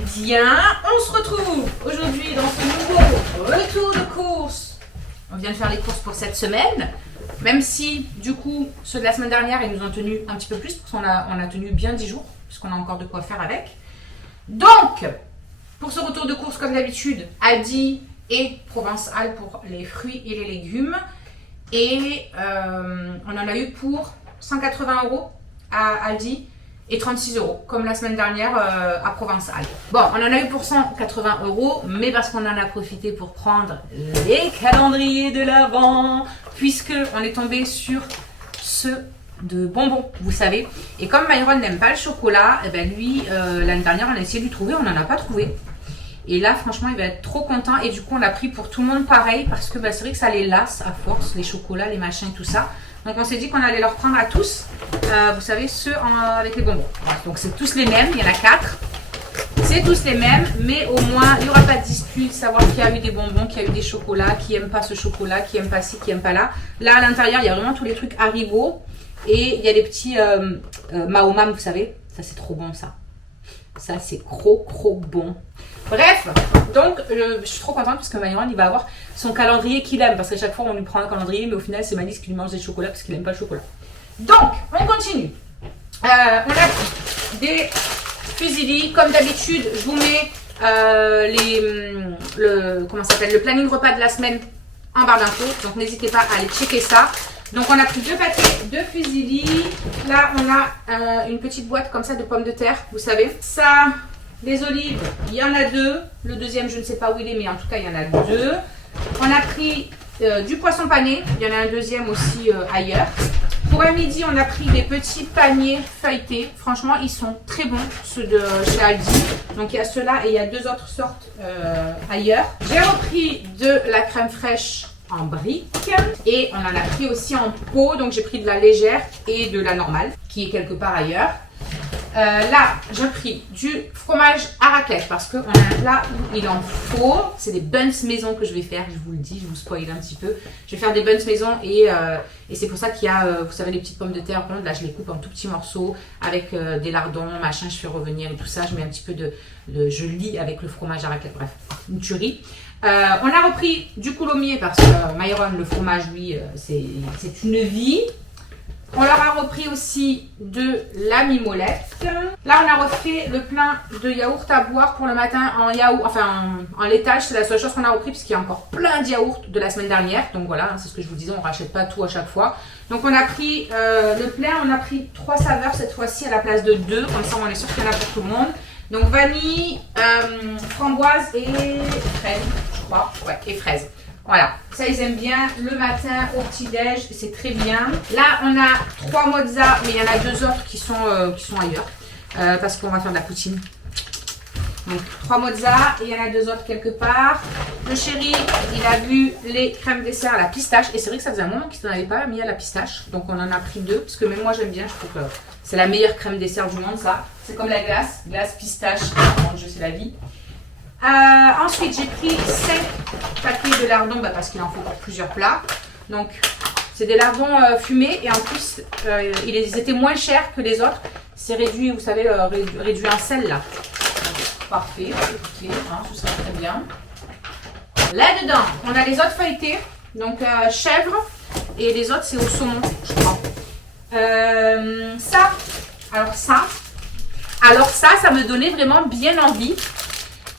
bien, on se retrouve aujourd'hui dans ce nouveau retour de course. On vient de faire les courses pour cette semaine, même si du coup ceux de la semaine dernière ils nous ont tenu un petit peu plus parce qu'on a tenu bien 10 jours, puisqu'on a encore de quoi faire avec. Donc, pour ce retour de course comme d'habitude, Aldi et Provençal pour les fruits et les légumes. Et on en a eu pour 180 € à Aldi et 36 € comme la semaine dernière à Provençal. Bon, on en a eu pour 180 €, mais parce qu'on en a profité pour prendre les calendriers de l'Avent, puisque on est tombé sur ceux de bonbons, vous savez. Et comme Myron n'aime pas le chocolat, et ben lui, l'année dernière, on a essayé de lui trouver, on n'en a pas trouvé. Et là, franchement, il va être trop content. Et du coup, on l'a pris pour tout le monde pareil, parce que bah, c'est vrai que ça les lasse à force, les chocolats, les machins, tout ça. Donc, on s'est dit qu'on allait leur prendre à tous, vous savez, ceux avec les bonbons. Voilà, donc, c'est tous les mêmes, il y en a 4. C'est tous les mêmes, mais au moins, il n'y aura pas de dispute, savoir qui a eu des bonbons, qui a eu des chocolats, qui n'aime pas ce chocolat, qui n'aime pas ci, qui n'aime pas là. Là, à l'intérieur, il y a vraiment tous les trucs Haribo. Et il y a des petits Mahomam, vous savez. Ça, c'est trop bon, ça. Ça, c'est trop bon. Bref, donc je suis trop contente parce que Myron, il va avoir son calendrier qu'il aime. Parce qu'à chaque fois, on lui prend un calendrier, mais au final, c'est Malice qui lui mange des chocolats parce qu'il n'aime pas le chocolat. Donc, on continue. On a des fusilis. Comme d'habitude, je vous mets le planning repas de la semaine en barre d'infos. Donc, n'hésitez pas à aller checker ça. Donc, on a pris 2 paquets de fusilli. Là, on a une petite boîte comme ça de pommes de terre, vous savez. Ça, les olives, il y en a 2. Le deuxième, je ne sais pas où il est, mais en tout cas, il y en a 2. On a pris du poisson pané. Il y en a un deuxième aussi ailleurs. Pour un midi, on a pris des petits paniers feuilletés. Franchement, ils sont très bons, ceux de chez Aldi. Donc, il y a ceux-là et il y a 2 autres sortes ailleurs. J'ai repris de la crème fraîche en briques et on en a pris aussi en pot, donc j'ai pris de la légère et de la normale qui est quelque part ailleurs. Là j'ai pris du fromage à raclette parce qu'on a un plat où il en faut. C'est des buns maison que je vais faire, je vous le dis, je vous spoil un petit peu. Je vais faire des buns maison et c'est pour ça qu'il y a, vous savez, les petites pommes de terre rondes. Là je les coupe en tout petits morceaux avec des lardons, machin, je fais revenir et tout ça. Je mets un petit peu je lis avec le fromage à raclette, bref, une tuerie. On a repris du coulommiers parce que Myron, le fromage, lui, c'est une vie. On leur a repris aussi de la mimolette. Là, on a refait le plein de yaourt à boire pour le matin en yaourt, enfin en laitage. C'est la seule chose qu'on a repris parce qu'il y a encore plein de yaourts de la semaine dernière. Donc voilà, c'est ce que je vous disais, on ne rachète pas tout à chaque fois. Donc on a pris le plein, on a pris 3 saveurs cette fois-ci à la place de 2. Comme ça, on est sûr qu'il y en a pour tout le monde. Donc vanille, framboise et fraise, je crois. Ouais, et fraise. Voilà, ça ils aiment bien le matin au petit-déj, c'est très bien. Là, on a 3 mozza, mais il y en a 2 autres qui sont ailleurs. Parce qu'on va faire de la poutine. Donc 3 mozza et il y en a 2 autres quelque part. Le chéri, il a vu les crèmes dessert à la pistache. Et c'est vrai que ça faisait un moment qu'il n'en avait pas mis à la pistache. Donc on en a pris 2, parce que même moi j'aime bien, je trouve que c'est la meilleure crème dessert du monde, ça. C'est comme la glace pistache, mon Dieu, c'est la vie. Ensuite, j'ai pris 5 paquets de lardons, parce qu'il en faut pour plusieurs plats. Donc, c'est des lardons fumés et en plus, ils étaient moins chers que les autres. C'est réduit, vous savez, réduit en sel là. Parfait, écoutez, ce sera très bien. Là-dedans, on a les autres feuilletés, donc chèvre et les autres, c'est au saumon, je crois. Ça me donnait vraiment bien envie.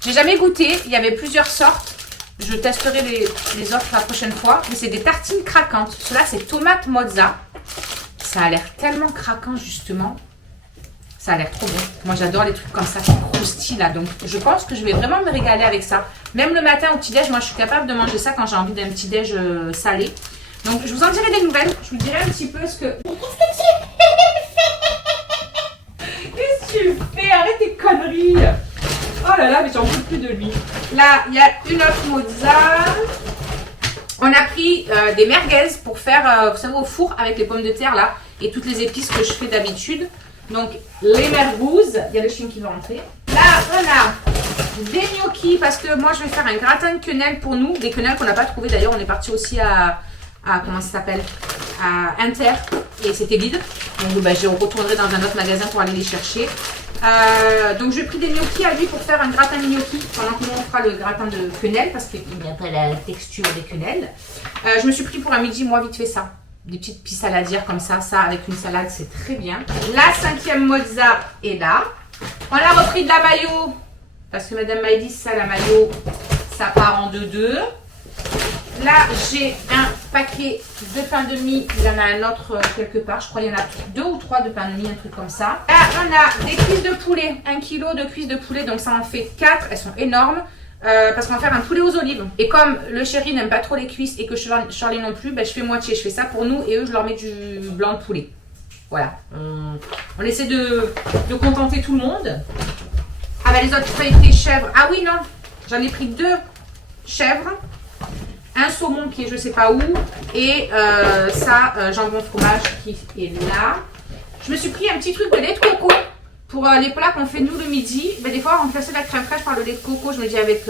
J'ai jamais goûté, il y avait plusieurs sortes. Je testerai les autres la prochaine fois. Mais c'est des tartines craquantes. Cela, c'est tomate mozza. Ça a l'air tellement craquant, justement. Ça a l'air trop bon. Moi, j'adore les trucs comme ça qui croustillent, là. Donc, je pense que je vais vraiment me régaler avec ça. Même le matin au petit-déj, moi, je suis capable de manger ça quand j'ai envie d'un petit-déj salé. Donc, je vous en dirai des nouvelles. Je vous dirai un petit peu ce que... Qu'est-ce que tu fais? Arrête tes conneries. Oh là là, mais j'en peux plus de lui. Là, il y a une autre mozza. On a pris des merguez pour faire, vous savez, au four avec les pommes de terre là et toutes les épices que je fais d'habitude. Donc, les mergouzes. Il y a le chien qui va rentrer. Là, on a des gnocchis parce que moi, je vais faire un gratin de quenelles pour nous. Des quenelles qu'on n'a pas trouvé d'ailleurs. On est parti aussi à comment ça s'appelle, à Inter et c'était vide. Donc, je retournerai dans un autre magasin pour aller les chercher. Donc j'ai pris des gnocchis à lui pour faire un gratin de gnocchi pendant que nous on fera le gratin de quenelle parce qu'il n'y a pas la texture des quenelles. Je me suis pris pour un midi, moi vite fait ça. Des petites pistes saladières comme ça avec une salade c'est très bien. La 5e mozza est là. On a repris de la mayo parce que madame m'a dit ça la mayo ça part en 2-2. Là j'ai un paquet de pain de mie, il y en a un autre quelque part, je crois qu'il y en a 2 ou 3 de pain de mie, un truc comme ça. Là on a des cuisses de poulet, 1 kg de cuisses de poulet, donc ça en fait 4, elles sont énormes. Parce qu'on va faire un poulet aux olives. Et comme le chéri n'aime pas trop les cuisses et que Charlie non plus, ben je fais moitié. Je fais ça pour nous et eux, je leur mets du blanc de poulet. Voilà. On essaie de contenter tout le monde. Ah ben les autres feuilletés chèvres. Ah oui, non. J'en ai pris 2 chèvres. Un saumon qui est je sais pas où. Et ça, jambon fromage qui est là. Je me suis pris un petit truc de lait de coco. Pour les plats qu'on fait nous le midi, ben des fois on remplacer la crème fraîche par le lait de coco. Je me dis avec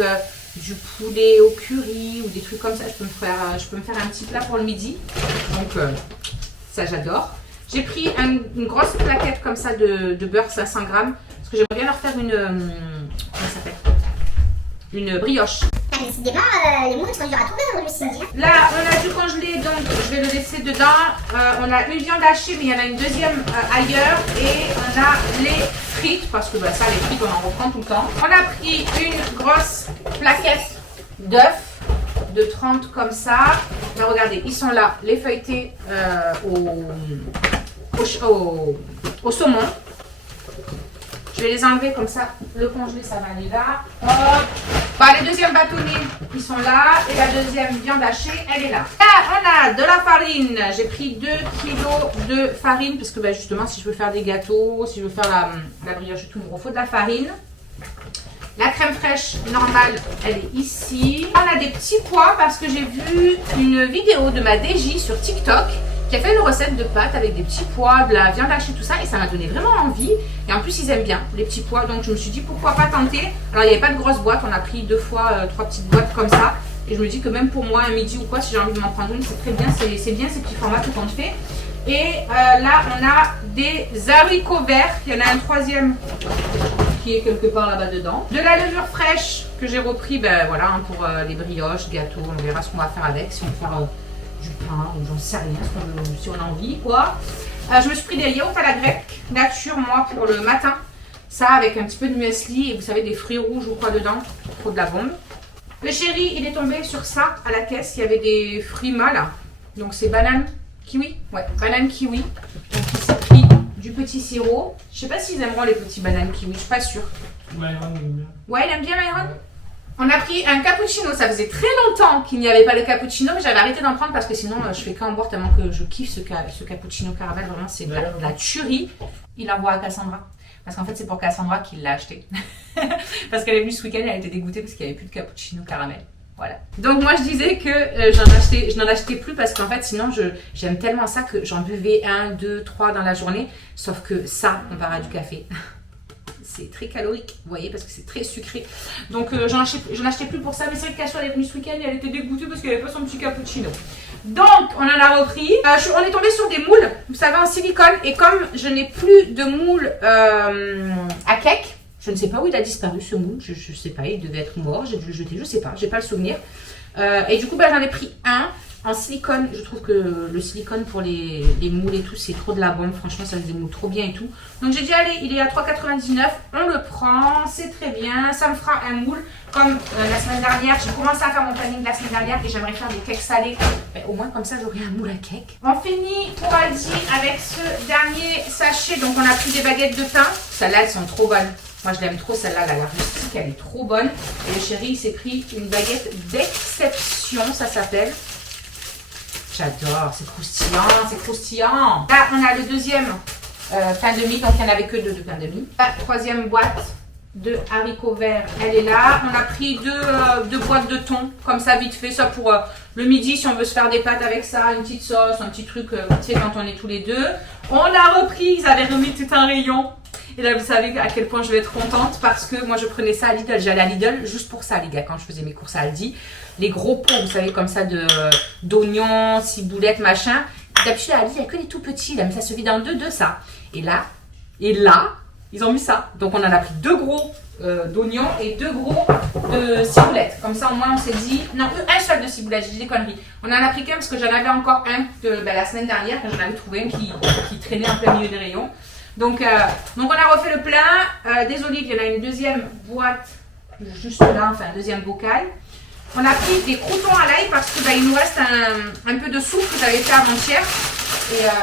du poulet au curry ou des trucs comme ça, je peux me faire un petit plat pour le midi. Donc ça j'adore. J'ai pris une grosse plaquette comme ça de beurre 500 grammes parce que j'aimerais bien leur faire une comment ça s'appelle, une brioche. Décidément, les moules sont durs à trouver aujourd'hui, Cindy. Là, on a du congelé, donc je vais le laisser dedans. On a une viande hachée, mais il y en a une deuxième ailleurs. Et on a les frites, parce que bah, ça, les frites, on en reprend tout le temps. On a pris une grosse plaquette d'œufs de 30 comme ça. Là, regardez, ils sont là, les feuilletés au saumon. Je vais les enlever comme ça, le congelé ça va aller là. Hop. Bah, les deuxièmes bâtonnets ils sont là et la deuxième viande hachée elle est là. Là on a de la farine, j'ai pris 2 kilos de farine parce que bah, justement si je veux faire des gâteaux, si je veux faire la brioche et tout, il me faut de la farine. La crème fraîche normale elle est ici. On a des petits pois parce que j'ai vu une vidéo de ma DJ sur TikTok qui a fait une recette de pâtes avec des petits pois, de la viande hachée, tout ça, et ça m'a donné vraiment envie. Et en plus, ils aiment bien les petits pois, donc je me suis dit pourquoi pas tenter. Alors, il n'y avait pas de grosse boîte, on a pris 2 fois 3 petites boîtes comme ça. Et je me dis que même pour moi, un midi ou quoi, si j'ai envie de m'en prendre une, c'est très bien, c'est bien ces petits formats tout compte fait. Et là, on a des haricots verts, il y en a un 3e qui est quelque part là-bas dedans. De la levure fraîche que j'ai repris, ben voilà, hein, pour les brioches, gâteaux, on verra ce qu'on va faire avec, si on va faire du pain ou j'en sais rien, si on a envie quoi. Je me suis pris des yaourts à la grecque nature moi pour le matin. Ça avec un petit peu de muesli et vous savez des fruits rouges ou quoi dedans. Trop de la bombe. Le chéri il est tombé sur ça à la caisse. Il y avait des fruits là. Donc c'est banane kiwi. Ouais, banane kiwi. Donc il s'est pris du petit sirop. Je sais pas s'ils aimeront les petits bananes kiwi, je suis pas sûre. Myron, il aime bien. Ouais, il aime bien Myron. On a pris un cappuccino, ça faisait très longtemps qu'il n'y avait pas le cappuccino, mais j'avais arrêté d'en prendre parce que sinon je fais qu'en boire tellement que je kiffe ce cappuccino caramel, vraiment c'est de la tuerie. Il envoie à Cassandra, parce qu'en fait c'est pour Cassandra qu'il l'a acheté. Parce qu'elle est venue ce week-end, elle était dégoûtée parce qu'il n'y avait plus de cappuccino caramel. Voilà. Donc moi je disais que je n'en achetais plus parce qu'en fait sinon j'aime tellement ça que j'en buvais 1, 2, 3 dans la journée, sauf que ça comparé à du café. C'est très calorique, vous voyez, parce que c'est très sucré. Donc j'en achetais plus pour ça. Mais c'est vrai que Cachou elle est venue ce week-end et elle était dégoûtée parce qu'elle n'avait pas son petit cappuccino. Donc on en a repris. On est tombé sur des moules, vous savez, en silicone. Et comme je n'ai plus de moule à cake, je ne sais pas où il a disparu ce moule. Je ne sais pas, il devait être mort, j'ai dû le jeter, je ne sais pas, j'ai pas le souvenir. Et du coup bah, j'en ai pris un en silicone. Je trouve que le silicone pour les moules et tout c'est trop de la bombe, franchement ça se démoule trop bien et tout. Donc j'ai dit allez, il est à 3,99 €, on le prend, c'est très bien, ça me fera un moule. Comme la semaine dernière, j'ai commencé à faire mon planning la semaine dernière et j'aimerais faire des cakes salés. Mais au moins comme ça j'aurai un moule à cake. On finit pour Aldi avec ce dernier sachet. Donc on a pris des baguettes de pain, celles-là elles sont trop bonnes. Moi je l'aime trop celle-là, la rustique, elle est trop bonne. Et le chéri il s'est pris une baguette d'exception, ça s'appelle. J'adore, c'est croustillant, c'est croustillant. Là, on a le deuxième pain de mie, donc il n'y en avait que 2 de pain de mie. La 3e boîte de haricots verts, elle est là. On a pris 2 boîtes de thon, comme ça, vite fait. Ça pour le midi, si on veut se faire des pâtes avec ça, une petite sauce, un petit truc vite fait quand on est tous les deux. On a repris, ils avaient remis tout un rayon. Et là, vous savez à quel point je vais être contente parce que moi, je prenais ça à Lidl. J'allais à Lidl juste pour ça, les gars, quand je faisais mes courses à Aldi. Les gros pots, vous savez, comme ça, d'oignons, ciboulettes, machin. D'habitude, à Aldi, il n'y a que les tout petits, là, mais ça se vide en 2, ça. Et là, Ils ont mis ça. Donc on en a pris 2 gros d'oignons et 2 gros de ciboulettes. Comme ça au moins on s'est dit, non, un seul de ciboulette, j'ai dit des conneries. On en a pris qu'un parce que j'en avais encore un de la semaine dernière, que j'en avais trouvé un qui traînait en plein milieu des rayons. Donc on a refait le plein des olives. Il y en a une deuxième boîte juste là, enfin un deuxième bocal. On a pris des croûtons à l'ail parce que il nous reste un peu de soupe que j'avais fait avant-hier.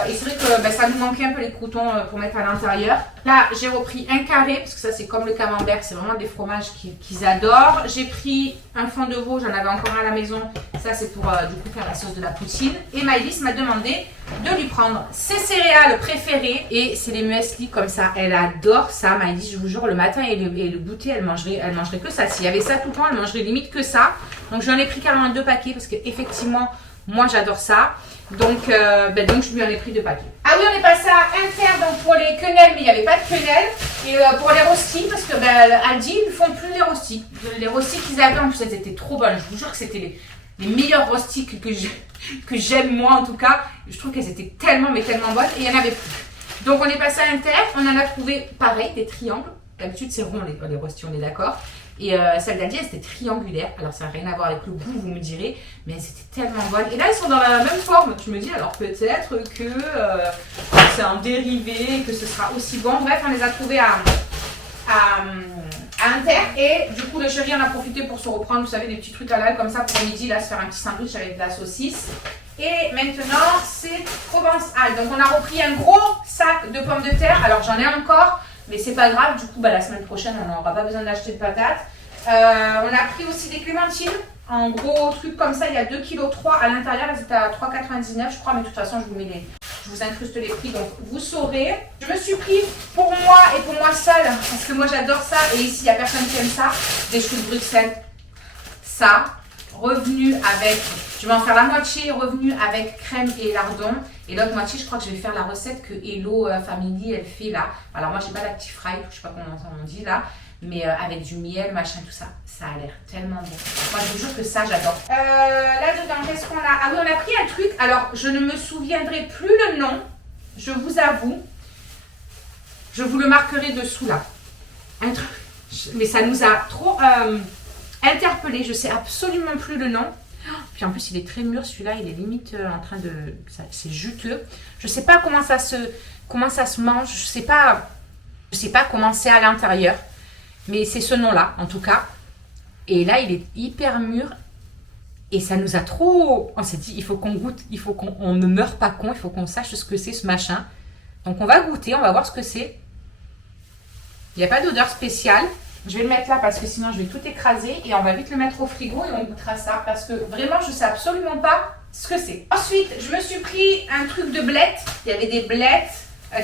Et c'est vrai que ça nous manquait un peu les croûtons pour mettre à l'intérieur. Là, j'ai repris un carré, parce que ça c'est comme le camembert, c'est vraiment des fromages qu'ils adorent. J'ai pris un fond de veau, j'en avais encore un à la maison. Ça c'est pour du coup faire la sauce de la poutine. Et Maëlys m'a demandé de lui prendre ses céréales préférées. Et c'est les muesli comme ça. Elle adore ça, Maëlys, je vous jure, le matin et le goûter, elle mangerait que ça. S'il y avait ça tout le temps, elle mangerait limite que ça. Donc j'en ai pris carrément 2 paquets parce que effectivement, moi j'adore ça. Donc je lui en ai pris 2 paquets. Ah oui, on est passé à Inter donc pour les quenelles, mais il n'y avait pas de quenelles. Et pour les rostis, parce que Aldi, ils ne font plus les rostis. Les rostis qu'ils avaient, en plus, elles étaient trop bonnes. Je vous jure que c'était les meilleurs rostis que j'aime moi en tout cas. Je trouve qu'elles étaient tellement bonnes et il n'y en avait plus. Donc on est passé à Inter, on en a trouvé pareil, des triangles. D'habitude c'est rond les rostis, on est d'accord. Et celle d'Aldi, elle était triangulaire. Alors ça n'a rien à voir avec le goût, vous me direz, mais elles étaient tellement bonnes. Et là, elles sont dans la même forme. Je me dis, alors peut-être que c'est un dérivé, que ce sera aussi bon. Bref, on les a trouvés à Inter. Et du coup, le chéri en a profité pour se reprendre, vous savez, des petits trucs à l'ail comme ça pour midi, là, se faire un petit sandwich avec de la saucisse. Et maintenant, c'est Provençal. Donc on a repris un gros sac de pommes de terre. Alors j'en ai encore. Mais c'est pas grave, du coup, la semaine prochaine, on n'aura pas besoin d'acheter de patates. On a pris aussi des clémentines. En gros truc comme ça, il y a 2,3 kg à l'intérieur. Là, c'était à 3,99 je crois. Mais de toute façon, je vous incruste les prix, donc vous saurez. Je me suis pris pour moi et pour moi seule, parce que moi j'adore ça. Et ici, il n'y a personne qui aime ça. Des choux de Bruxelles. Ça, revenu avec... Je vais en faire la moitié revenu avec crème et lardon. Et l'autre moitié, je crois que je vais faire la recette que Hello Family, elle fait là. Alors moi, j'ai pas l'actifry, je sais pas comment on dit là. Mais avec du miel, machin, tout ça. Ça a l'air tellement bon. Moi, je vous jure que ça, j'adore. Là-dedans, qu'est-ce qu'on a? Ah oui, on a pris un truc. Alors, je ne me souviendrai plus le nom. Je vous avoue. Je vous le marquerai dessous là. Un truc. Mais ça nous a trop interpellés. Je sais absolument plus le nom. Puis en plus, il est très mûr, celui-là, il est limite en train de... C'est juteux. Je ne sais pas comment ça se mange, je sais pas comment c'est à l'intérieur. Mais c'est ce nom-là, en tout cas. Et là, il est hyper mûr. Et ça nous a trop... On s'est dit, il faut qu'on goûte, il faut qu'on ne meure pas con, il faut qu'on sache ce que c'est ce machin. Donc on va goûter, on va voir ce que c'est. Il n'y a pas d'odeur spéciale. Je vais le mettre là parce que sinon je vais tout écraser et on va vite le mettre au frigo et on goûtera ça parce que vraiment je sais absolument pas ce que c'est. Ensuite, je me suis pris un truc de blettes. Il y avait des blettes,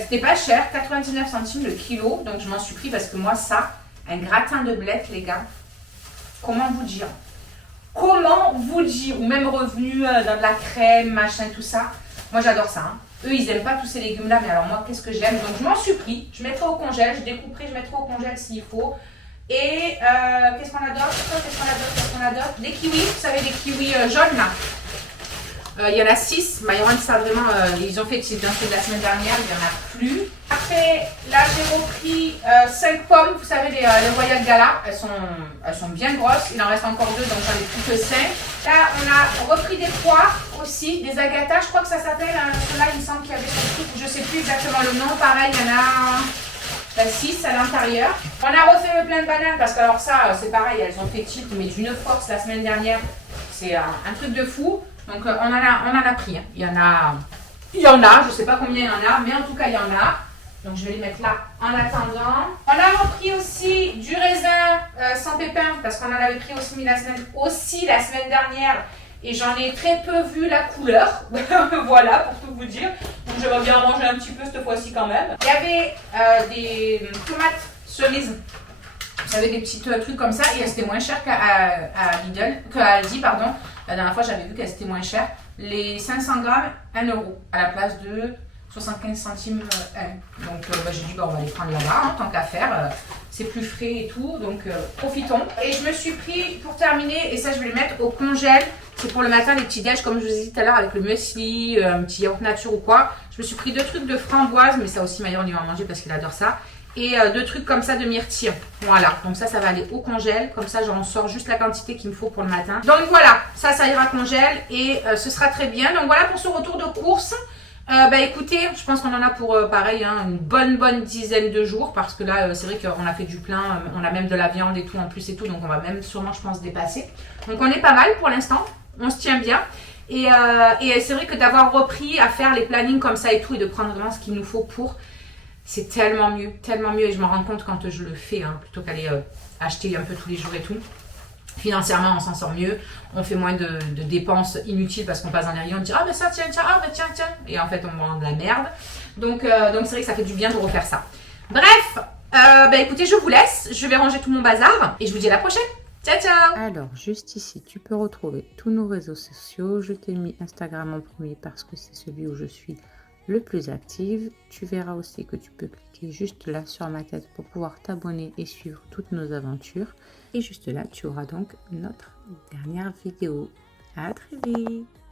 c'était pas cher, 99 centimes le kilo. Donc je m'en suis pris parce que moi ça, un gratin de blettes les gars, comment vous dire? Comment vous dire? Ou même revenu dans de la crème, machin, tout ça. Moi j'adore ça. Hein. Eux, ils n'aiment pas tous ces légumes-là, mais alors moi, qu'est-ce que j'aime? Donc je m'en suis pris. Je mettrai au congèle, je découperai, je mettrai au congèle s'il faut. Et qu'est-ce qu'on a d'autre? Des kiwis, vous savez, des kiwis jaunes là. Il y en a 6. Maïwan, ça vraiment, ils ont fait de la semaine dernière, il n'y en a plus. Après, là j'ai repris 5 pommes, vous savez, les Royal Gala. Elles sont bien grosses, il en reste encore 2, donc j'en ai plus que 5. Là, on a repris des poires aussi, des agatas, je crois que ça s'appelle. Ceux-là, il me semble qu'il y avait son truc, je ne sais plus exactement le nom. Pareil, il y en a... 6 à l'intérieur. On a refait le plein de bananes parce que alors ça c'est pareil, elles ont fait tilt mais d'une force la semaine dernière. C'est un truc de fou. Donc on en a pris. Hein. Il y en a, je sais pas combien il y en a, mais en tout cas il y en a. Donc je vais les mettre là en attendant. On a repris aussi du raisin sans pépins parce qu'on en avait pris aussi la semaine dernière. Et j'en ai très peu vu la couleur, voilà pour tout vous dire. Donc j'aimerais bien en manger un petit peu cette fois-ci quand même. Il y avait des tomates cerises, vous savez des petits trucs comme ça. Et elles étaient moins chères qu'à Aldi, pardon. La dernière fois j'avais vu qu'elles étaient moins chères. Les 500 grammes, 1 € à la place de 75 centimes 1. Donc j'ai dit on va les prendre là-bas, hein, tant qu'à faire. C'est plus frais et tout, donc profitons. Et je me suis pris, pour terminer, et ça je vais le mettre au congèle. C'est pour le matin, les petits déj, comme je vous ai dit tout à l'heure, avec le muesli, un petit yaourt nature ou quoi. Je me suis pris 2 trucs de framboise, mais ça aussi, Maïwan, il va en manger parce qu'il adore ça. et 2 trucs comme ça de myrtille. Voilà, donc ça va aller au congèle. Comme ça, j'en sors juste la quantité qu'il me faut pour le matin. Donc voilà, ça ira congèle et ce sera très bien. Donc voilà pour ce retour de course. Écoutez, je pense qu'on en a pour pareil, hein, une bonne dizaine de jours. Parce que là, c'est vrai qu'on a fait du plein. On a même de la viande et tout en plus et tout. Donc on va même sûrement, je pense, dépasser. Donc on est pas mal pour l'instant. On se tient bien. Et c'est vrai que d'avoir repris à faire les plannings comme ça et tout. Et de prendre vraiment ce qu'il nous faut pour... C'est tellement mieux. Et je me rends compte quand je le fais, hein, plutôt qu'aller acheter un peu tous les jours et tout. Financièrement, on s'en sort mieux. On fait moins de dépenses inutiles parce qu'on passe dans les rayons. On dit ah ben ça tiens, tiens. Et en fait, on vend de la merde. Donc c'est vrai que ça fait du bien de refaire ça. Bref, écoutez, je vous laisse. Je vais ranger tout mon bazar et je vous dis à la prochaine. Ciao, ciao. Alors, juste ici, tu peux retrouver tous nos réseaux sociaux. Je t'ai mis Instagram en premier parce que c'est celui où je suis le plus active. Tu verras aussi que tu peux cliquer juste là sur ma tête pour pouvoir t'abonner et suivre toutes nos aventures. Et juste là, tu auras donc notre dernière vidéo. À très vite!